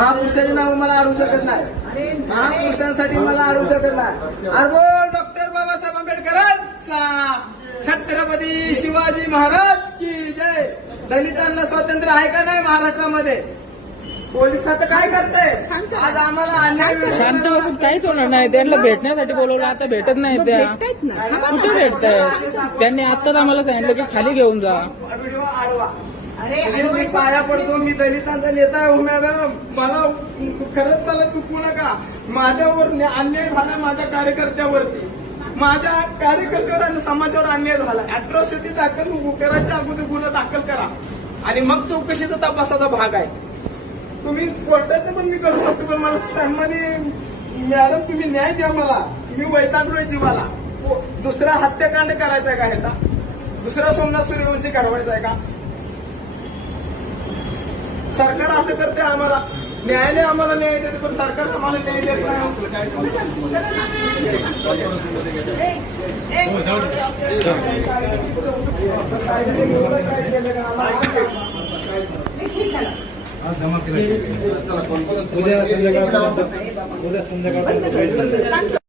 महापुरुषाचे नाव मला अडवू शकत नाही, महापुरुषांसाठी मला अडवू शकत नाही. अरे बोल डॉक्टर बाबासाहेब आंबेडकरांचा, छत्रपती शिवाजी महाराज की जय. दलितांना स्वातंत्र्य आहे का नाही महाराष्ट्रामध्ये? पोलीस खातं काय करतंय? आज आम्हाला अन्याय शांत बसून काहीच होणार नाही. त्यांना भेटण्यासाठी बोलवलं, आता भेटत नाही त्या. कुठे भेटताय? त्यांनी आत्ताच आम्हाला सांगितलं की खाली घेऊन जा. व्हिडिओ आडवा. मी पाया पडतो, मी दलितांचा नेता आहे. मॅडम मला खरंच मला चुकवू नका. माझ्यावर अन्याय झाला, माझ्या कार्यकर्त्यावरती, माझ्या कार्यकर्त्यावर आणि समाजावर अन्याय झाला. अॅट्रॉसिटी दाखल करायच्या अगोदर गुन्हा दाखल करा आणि मग चौकशीचा तपासाचा भाग आहे. तुम्ही कोर्टाचं पण मी करू शकतो, पण मला सन्मानी मॅडम तुम्ही न्याय द्या मला. मी वैतागलोय जीवाला. दुसरा हत्याकांड करायचा आहे का ह्याचा? दुसरा सोमनाथ सूर्यवंशी काढवायचा आहे का? सरकार असं करते आम्हाला, न्यायालय आम्हाला न्याय देते पण सरकार आम्हाला न्याय देत उद्या संध्याकाळ